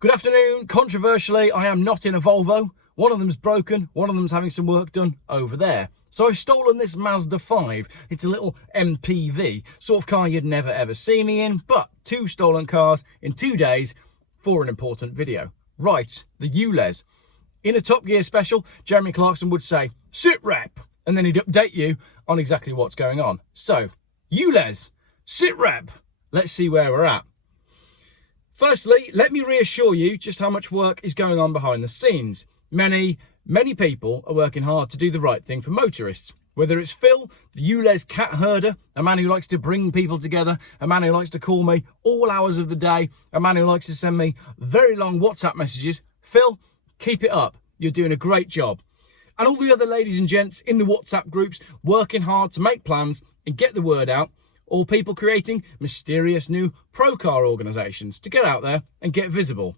Good afternoon. Controversially, I am not in a Volvo. One of them's broken, one of them's having some work done over there. So I've stolen this Mazda 5. It's a little MPV, sort of car you'd never ever see me in, but 2 stolen cars in 2 days for an important video. Right, the ULEZ. In a Top Gear special, Jeremy Clarkson would say, sit rep, and then he'd update you on exactly what's going on. So, ULEZ, sit rep. Let's see where we're at. Firstly, let me reassure you just how much work is going on behind the scenes. Many people are working hard to do the right thing for motorists. Whether it's Phil, the ULEZ cat herder, a man who likes to bring people together, a man who likes to call me all hours of the day, a man who likes to send me very long WhatsApp messages. Phil, keep it up. You're doing a great job. And all the other ladies and gents in the WhatsApp groups working hard to make plans and get the word out. All people creating mysterious new pro-car organisations to get out there and get visible.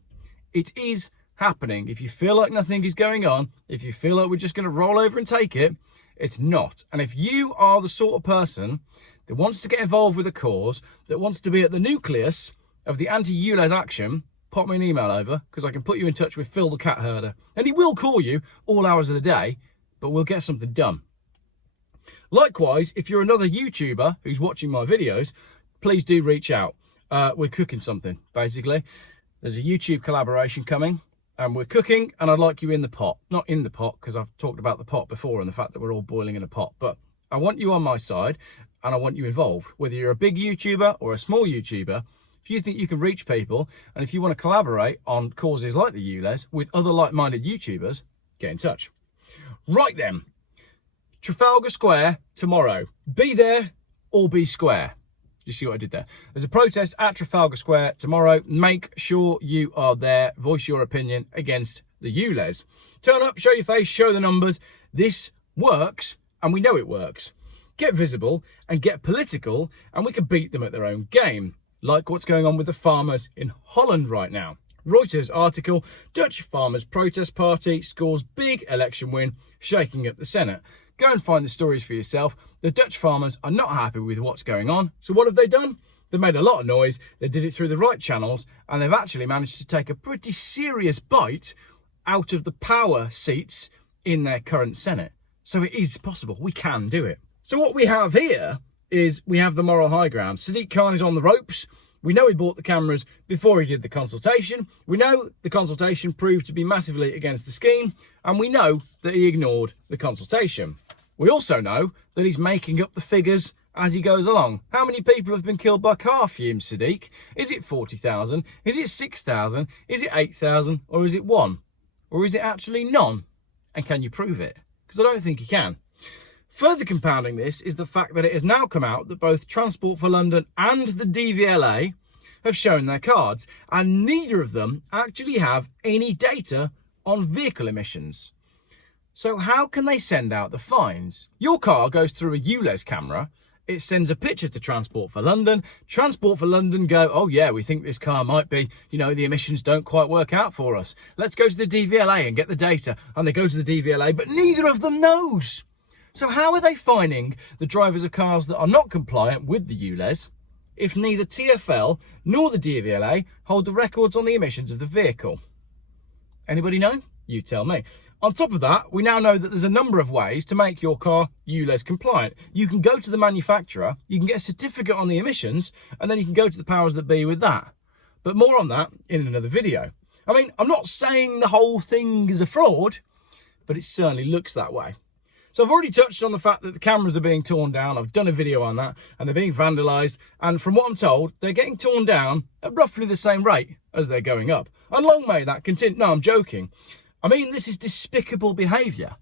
It is happening. If you feel like nothing is going on, if you feel like we're just going to roll over and take it, it's not. And if you are the sort of person that wants to get involved with a cause, that wants to be at the nucleus of the anti-ULEZ action, pop me an email over, because I can put you in touch with Phil the cat herder. And he will call you all hours of the day, but we'll get something done. Likewise, if you're another YouTuber who's watching my videos, please do reach out. We're cooking something, basically. There's a YouTube collaboration coming, and we're cooking, and I'd like you in the pot. Not in the pot, because I've talked about the pot before and the fact that we're all boiling in a pot. But I want you on my side, and I want you involved. Whether you're a big YouTuber or a small YouTuber, if you think you can reach people, and if you want to collaborate on causes like the ULEZ with other like-minded YouTubers, get in touch. Right then. Trafalgar Square tomorrow. Be there or be square. You see what I did there? There's a protest at Trafalgar Square tomorrow. Make sure you are there. Voice your opinion against the ULEZ. Turn up, show your face, show the numbers. This works, and we know it works. Get visible and get political, and we can beat them at their own game. Like what's going on with the farmers in Holland right now. Reuters article, Dutch farmers protest party scores big election win, shaking up the Senate. Go and find the stories for yourself. The Dutch farmers are not happy with what's going on. So what have they done? They've made a lot of noise. They did it through the right channels, and they've actually managed to take a pretty serious bite out of the power seats in their current Senate. So it is possible. We can do it. So what we have here is we have the moral high ground. Sadiq Khan is on the ropes. We know he bought the cameras before he did the consultation. We know the consultation proved to be massively against the scheme, and we know that he ignored the consultation. We also know that he's making up the figures as he goes along. How many people have been killed by car fumes, Sadiq? Is it 40,000? Is it 6,000? Is it 8,000? Or is it 1? Or is it actually none? And can you prove it? Because I don't think you can. Further compounding this is the fact that it has now come out that both Transport for London and the DVLA have shown their cards, and neither of them actually have any data on vehicle emissions. So how can they send out the fines? Your car goes through a ULEZ camera, it sends a picture to Transport for London go, oh yeah, we think this car might be, the emissions don't quite work out for us. Let's go to the DVLA and get the data. And they go to the DVLA, but neither of them knows. So how are they fining the drivers of cars that are not compliant with the ULEZ if neither TfL nor the DVLA hold the records on the emissions of the vehicle? Anybody know? You tell me. On top of that, we now know that there's a number of ways to make your car ULEZ compliant. You can go to the manufacturer, you can get a certificate on the emissions, and then you can go to the powers that be with that. But more on that in another video. I mean, I'm not saying the whole thing is a fraud, but it certainly looks that way. So I've already touched on the fact that the cameras are being torn down. I've done a video on that, and they're being vandalised. And from what I'm told, they're getting torn down at roughly the same rate as they're going up. And long may that continue. No, I'm joking. I mean, this is despicable behaviour.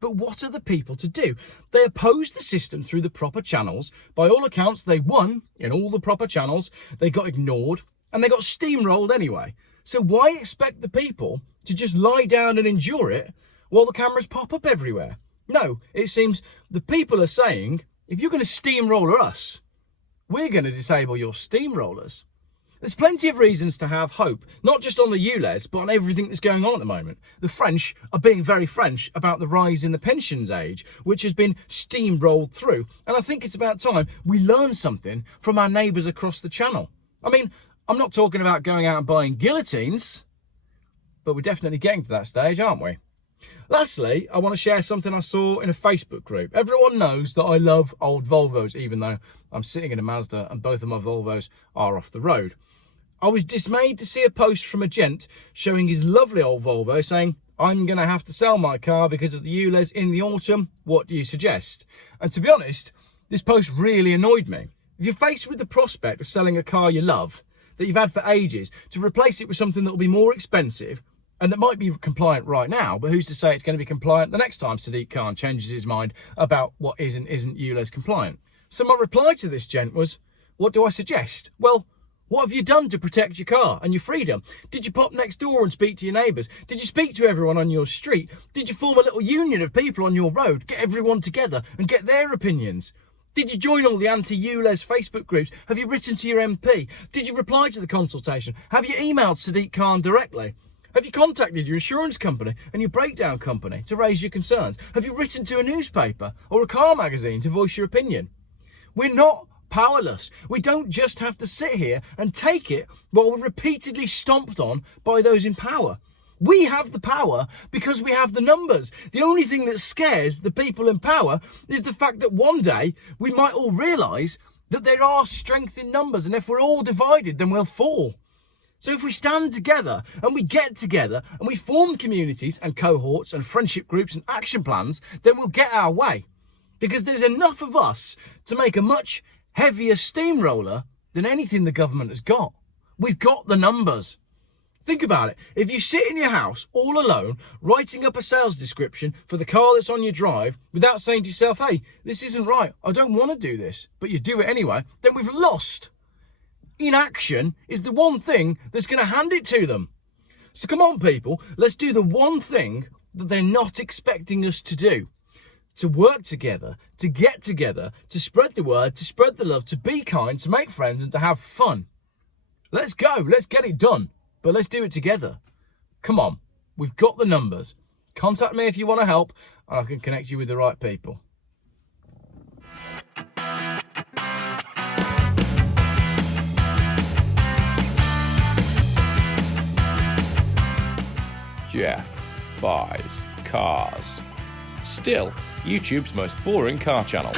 But what are the people to do? They opposed the system through the proper channels. By all accounts, they won in all the proper channels. They got ignored, and they got steamrolled anyway. So why expect the people to just lie down and endure it while the cameras pop up everywhere? No, it seems the people are saying, if you're going to steamroller us, we're going to disable your steamrollers. There's plenty of reasons to have hope, not just on the ULEZ, but on everything that's going on at the moment. The French are being very French about the rise in the pensions age, which has been steamrolled through. And I think it's about time we learn something from our neighbours across the channel. I mean, I'm not talking about going out and buying guillotines. but we're definitely getting to that stage, aren't we? Lastly, I want to share something I saw in a Facebook group. Everyone knows that I love old Volvos, even though I'm sitting in a Mazda and both of my Volvos are off the road. I was dismayed to see a post from a gent showing his lovely old Volvo saying, "I'm going to have to sell my car because of the ULEZ in the autumn. What do you suggest?" And to be honest, this post really annoyed me. If you're faced with the prospect of selling a car you love, that you've had for ages, to replace it with something that will be more expensive and that might be compliant right now, but who's to say it's going to be compliant the next time Sadiq Khan changes his mind about what is and isn't ULEZ compliant? So my reply to this gent was, what do I suggest? Well, what have you done to protect your car and your freedom? Did you pop next door and speak to your neighbours? Did you speak to everyone on your street? Did you form a little union of people on your road, get everyone together and get their opinions? Did you join all the anti-ULEZ Facebook groups? Have you written to your MP? Did you reply to the consultation? Have you emailed Sadiq Khan directly? Have you contacted your insurance company and your breakdown company to raise your concerns? Have you written to a newspaper or a car magazine to voice your opinion? We're not powerless. We don't just have to sit here and take it while we're repeatedly stomped on by those in power. We have the power because we have the numbers. The only thing that scares the people in power is the fact that one day we might all realise that there are strength in numbers, and if we're all divided, then we'll fall. So if we stand together and we get together and we form communities and cohorts and friendship groups and action plans, then we'll get our way. Because there's enough of us to make a much heavier steamroller than anything the government has got. We've got the numbers. Think about it. If you sit in your house all alone, writing up a sales description for the car that's on your drive without saying to yourself, hey, this isn't right, I don't want to do this, but you do it anyway, then we've lost. Inaction is the one thing that's going to hand it to them. So come on, people, let's do the one thing that they're not expecting us to do. To work together, to get together, to spread the word, to spread the love, to be kind, to make friends and to have fun. Let's go, let's get it done, but let's do it together. Come on, we've got the numbers. Contact me if you want to help and I can connect you with the right people. Geoff buys cars. Still, YouTube's most boring car channel.